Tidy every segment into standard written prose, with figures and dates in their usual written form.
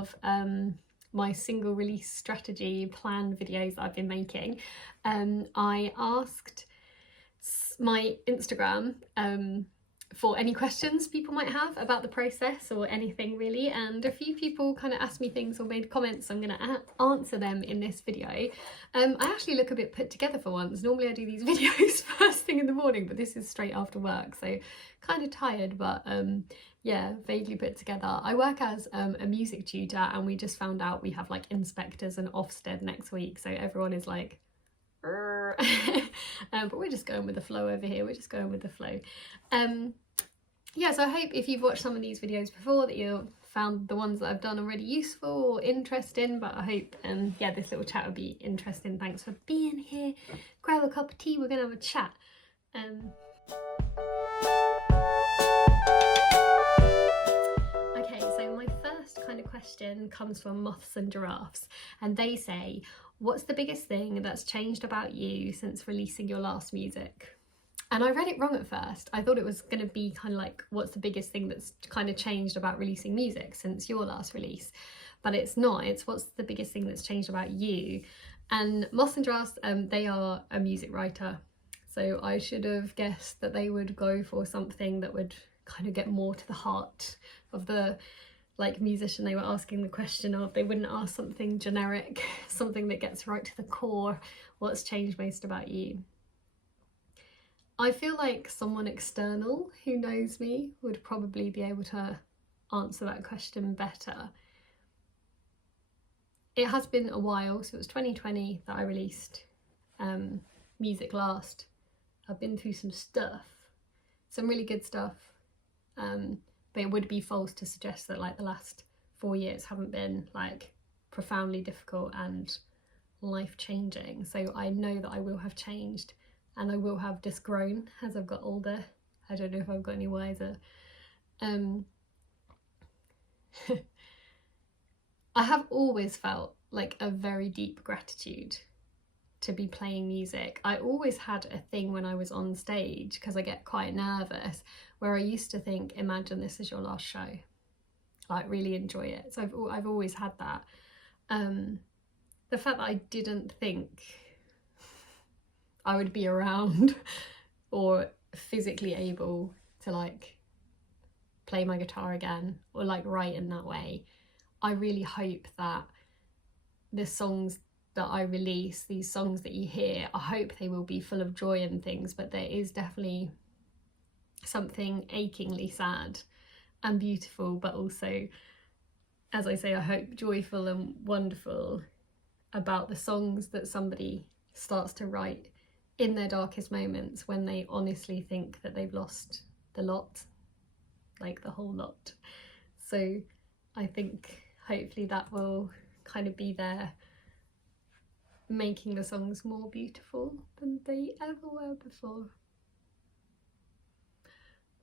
of my single release strategy plan videos that I've been making, I asked my Instagram for any questions people might have about the process or anything really, and a few people kind of asked me things or made comments, so I'm going to answer them in this video. I actually look a bit put together for once. Normally I do these videos first thing in the morning, but this is straight after work, so kind of tired, but yeah, vaguely put together. I work as a music tutor, and we just found out we have like inspectors and Ofsted next week, so everyone is like but we're just going with the flow over here. We're just going with the flow. Yeah, so I hope if you've watched some of these videos before that you found the ones that I've done already useful or interesting, but I hope yeah, this little chat will be interesting. Thanks for being here. Grab a cup of tea, we're gonna have a chat. Okay, so my first kind of question comes from Moths and Giraffes, and they say, what's the biggest thing that's changed about you since releasing your last music? And I read it wrong at first. I thought it was going to be kind of like, what's the biggest thing that's kind of changed about releasing music since your last release? But it's not. It's what's the biggest thing that's changed about you? And Moths and Giraffes, they are a music writer. So I should have guessed that they would go for something that would kind of get more to the heart of the like musician they were asking the question of. They wouldn't ask something generic, something that gets right to the core. What's changed most about you? I feel like someone external who knows me would probably be able to answer that question better. It has been a while, so it was 2020 that I released music last. I've been through some stuff, some really good stuff, but it would be false to suggest that like the last 4 years haven't been like profoundly difficult and life-changing. So I know that I will have changed, and I will have just grown as I've got older. I don't know if I've got any wiser. I have always felt like a very deep gratitude to be playing music. I always had a thing when I was on stage, because I get quite nervous, where I used to think, imagine this is your last show. Like, really enjoy it. So I've always had that. The fact that I didn't think I would be around or physically able to like play my guitar again or like write in that way, I really hope that the songs that I release, these songs that you hear, I hope they will be full of joy and things, but there is definitely something achingly sad and beautiful, but also, as I say, I hope joyful and wonderful about the songs that somebody starts to write in their darkest moments, when they honestly think that they've lost the lot, like the whole lot. So I think hopefully that will kind of be there, making the songs more beautiful than they ever were before.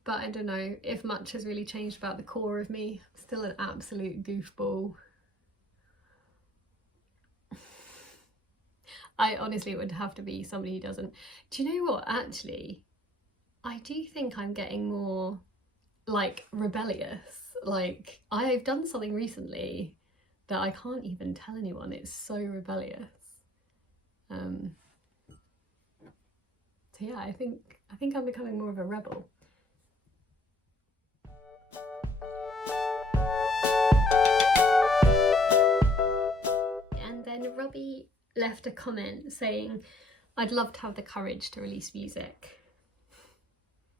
But I don't know if much has really changed about the core of me. I'm still an absolute goofball. I honestly, it would have to be somebody who doesn't. Do you know what, actually, I do think I'm getting more like rebellious. Like, I've done something recently that I can't even tell anyone. It's so rebellious. So yeah, I think I'm becoming more of a rebel. And then Robbie left a comment saying, I'd love to have the courage to release music.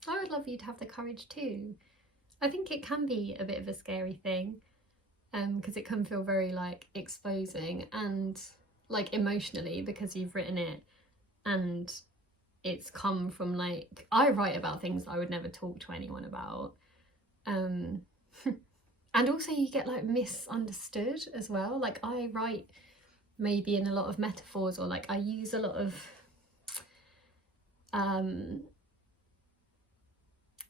I would love you to have the courage too. I think it can be a bit of a scary thing, because it can feel very like exposing and like emotionally, because you've written it and it's come from like, I write about things that I would never talk to anyone about, and also you get like misunderstood as well. Like, I write maybe in a lot of metaphors, or like I use a lot of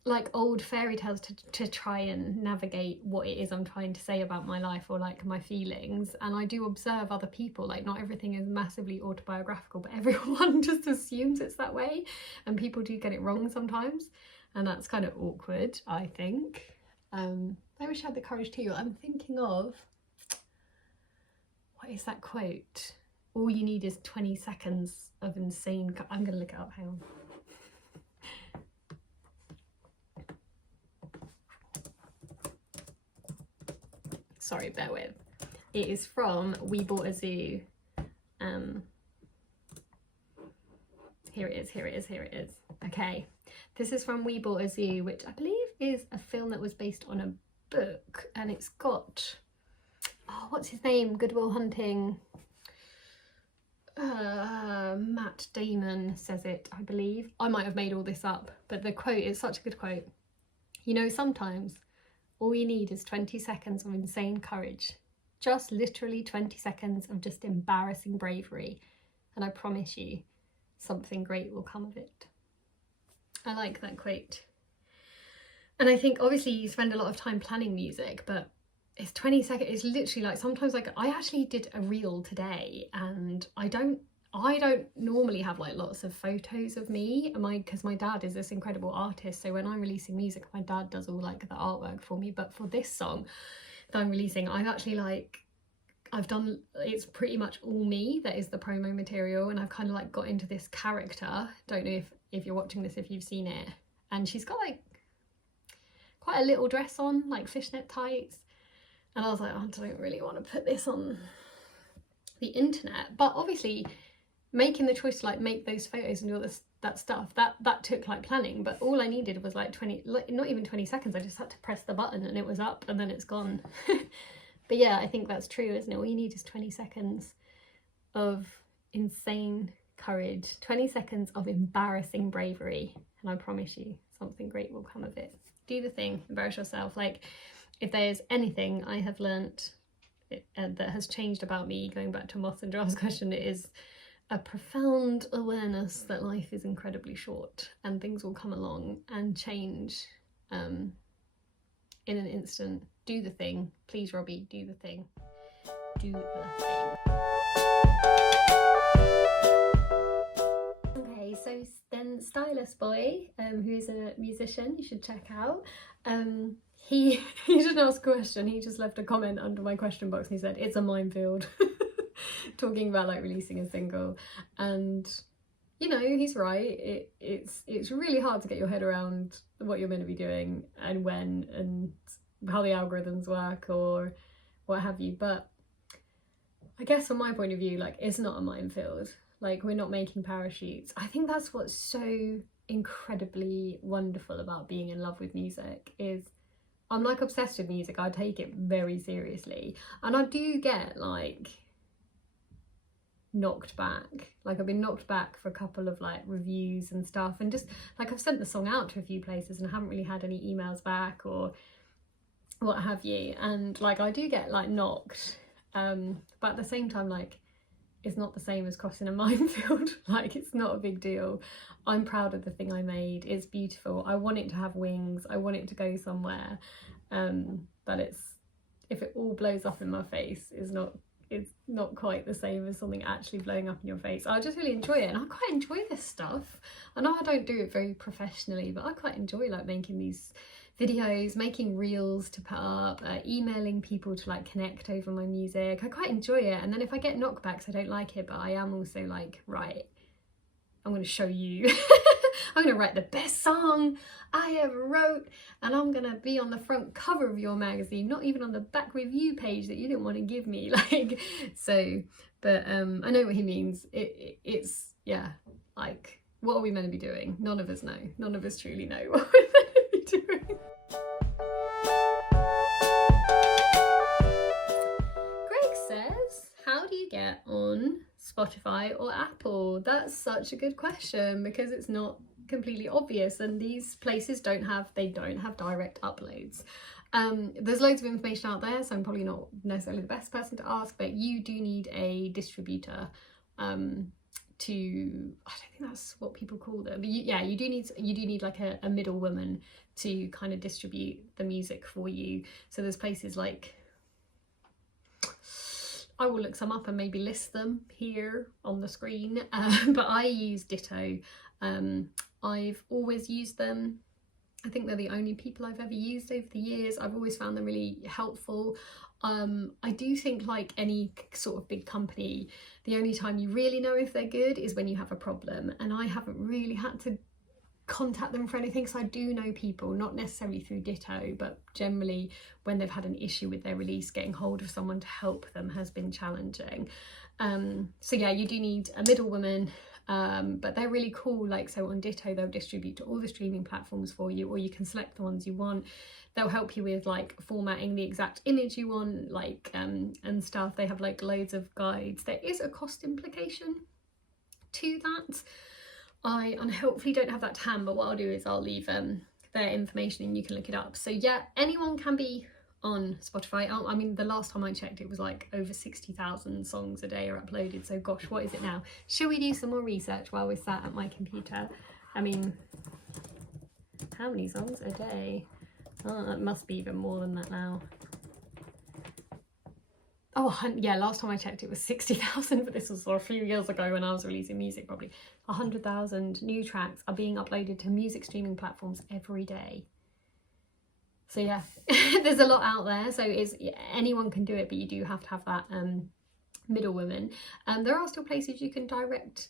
like old fairy tales to try and navigate what it is I'm trying to say about my life or like my feelings. And I do observe other people, like not everything is massively autobiographical, but everyone just assumes it's that way, and people do get it wrong sometimes, and that's kind of awkward, I think. I wish I had the courage too. I'm thinking of what is that quote? All you need is 20 seconds of insane... I'm going to look it up, hang on. Sorry, bear with. It is from We Bought a Zoo. Here it is. Okay, this is from We Bought a Zoo, which I believe is a film that was based on a book, and it's got, oh, what's his name? Good Will Hunting. Matt Damon says it, I believe. I might have made all this up, but the quote is such a good quote. You know, sometimes all you need is 20 seconds of insane courage. Just literally 20 seconds of just embarrassing bravery. And I promise you, something great will come of it. I like that quote. And I think obviously you spend a lot of time planning music, but it's 20 seconds. It's literally like, sometimes, like, I actually did a reel today, and I don't normally have like lots of photos of me, because my dad is this incredible artist, so when I'm releasing music, my dad does all like the artwork for me. But for this song that I'm releasing, I've actually it's pretty much all me that is the promo material, and I've kind of like got into this character. Don't know if you're watching this, if you've seen it, and she's got like quite a little dress on, like fishnet tights, and I was like, oh, I don't really want to put this on the internet. But obviously making the choice to like make those photos and all that stuff, that took like planning, but all I needed was like not even 20 seconds. I just had to press the button and it was up, and then it's gone. But yeah, I think that's true, isn't it? All you need is 20 seconds of insane courage, 20 seconds of embarrassing bravery, and I promise you something great will come of it. Do the thing, embarrass yourself. Like, if there's anything I have learnt that has changed about me, going back to Moth and Jar's question, it is a profound awareness that life is incredibly short and things will come along and change in an instant. Do the thing. Please, Robbie, do the thing. Do the thing. Okay, so then Stylist Boy, who is a musician, you should check out. He didn't ask a question, he just left a comment under my question box, and he said, it's a minefield. Talking about like releasing a single, and you know, he's right. It's really hard to get your head around what you're meant to be doing and when and how the algorithms work or what have you. But I guess from my point of view, like, it's not a minefield. Like, we're not making parachutes. I think that's what's so incredibly wonderful about being in love with music, is I'm like obsessed with music. I take it very seriously, and I do get like knocked back. Like, I've been knocked back for a couple of like reviews and stuff, and just like I've sent the song out to a few places and I haven't really had any emails back or what have you, and like I do get like knocked, but at the same time, like, it's not the same as crossing a minefield. Like, it's not a big deal. I'm proud of the thing I made. It's beautiful. I want it to have wings. I want it to go somewhere, but if it all blows up in my face, it's not quite the same as something actually blowing up in your face. I just really enjoy it, and I quite enjoy this stuff. I know I don't do it very professionally, but I quite enjoy like making these videos, making reels to put up, emailing people to like connect over my music. I quite enjoy it, and then if I get knockbacks, I don't like it, but I am also like, right, I'm going to show you. I'm going to write the best song I ever wrote, and I'm going to be on the front cover of your magazine, not even on the back review page that you didn't want to give me. Like, so, but I know what he means. It's, yeah, like, what are we meant to be doing? None of us know. None of us truly know what we're meant to be doing. Greg says, how do you get on Spotify or Apple? That's such a good question, because it's not completely obvious, and these places don't have direct uploads. There's loads of information out there, so I'm probably not necessarily the best person to ask, but you do need a distributor I don't think that's what people call them, but you do need like a middlewoman to kind of distribute the music for you. So there's places like, I will look some up and maybe list them here on the screen, but I use Ditto. I've always used them. I think they're the only people I've ever used over the years. I've always found them really helpful. I do think, like any sort of big company, the only time you really know if they're good is when you have a problem, and I haven't really had to contact them for anything. So I do know people, not necessarily through Ditto, but generally when they've had an issue with their release, getting hold of someone to help them has been challenging. So yeah, you do need a middlewoman, but they're really cool. Like, so on Ditto, they'll distribute to all the streaming platforms for you, or you can select the ones you want. They'll help you with like formatting the exact image you want, like and stuff. They have like loads of guides. There is a cost implication to that. I unhelpfully don't have that to hand, but what I'll do is I'll leave their information and you can look it up. So yeah, anyone can be on Spotify. I mean, the last time I checked, it was like over 60,000 songs a day are uploaded. So gosh, what is it now? Shall we do some more research while we're sat at my computer? I mean, how many songs a day? Oh, it must be even more than that now. Oh yeah, last time I checked it was 60,000, but this was a few years ago when I was releasing music. Probably 100,000 new tracks are being uploaded to music streaming platforms every day. So yeah, there's a lot out there. So anyone can do it, but you do have to have that middlewoman. There are still places you can directly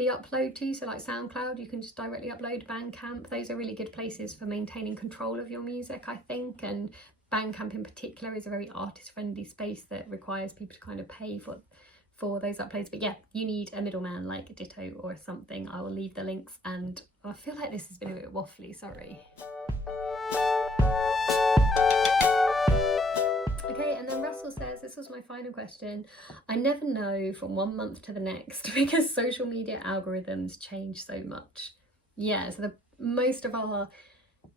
upload to, so like SoundCloud, you can just directly upload. Bandcamp, those are really good places for maintaining control of your music, I think. And Bandcamp in particular is a very artist-friendly space that requires people to kind of pay for those uploads. But yeah, you need a middleman like Ditto or something. I will leave the links, and I feel like this has been a bit waffly, sorry. Okay, and then Russell says, this was my final question. I never know from one month to the next because social media algorithms change so much. Yeah, so most of our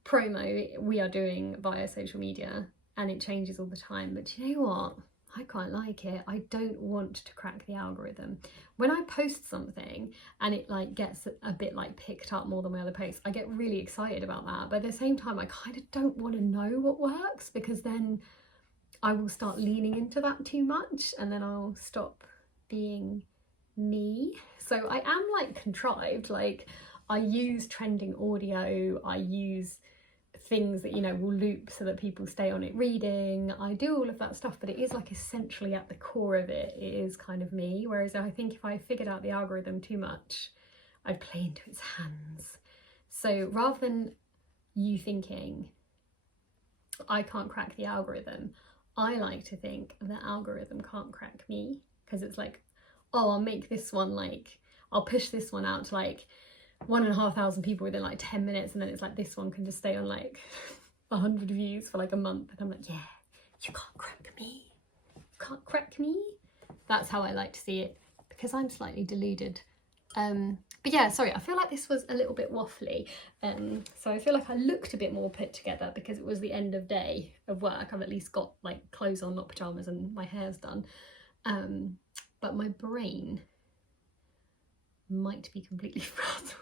promo we are doing via social media, and it changes all the time. But you know what? I quite like it. I don't want to crack the algorithm. When I post something and it like gets a bit like picked up more than my other posts, I get really excited about that. But at the same time, I kind of don't want to know what works, because then I will start leaning into that too much and then I'll stop being me. So I am like contrived, like I use trending audio, I use things that, you know, will loop so that people stay on it reading. I do all of that stuff, but it is like essentially at the core of it, it is kind of me. Whereas I think if I figured out the algorithm too much, I'd play into its hands. So rather than you thinking I can't crack the algorithm, I like to think the algorithm can't crack me, because it's like, oh, I'll make this one, like I'll push this one out to like 1,500 people within like 10 minutes, and then it's like this one can just stay on like 100 views for like a month, and I'm like, yeah, you can't crack me, you can't crack me. That's how I like to see it, because I'm slightly deluded. But yeah, sorry, I feel like this was a little bit waffly, so I feel like I looked a bit more put together because it was the end of day of work. I've at least got like clothes on, not pyjamas, and my hair's done, but my brain might be completely frazzled.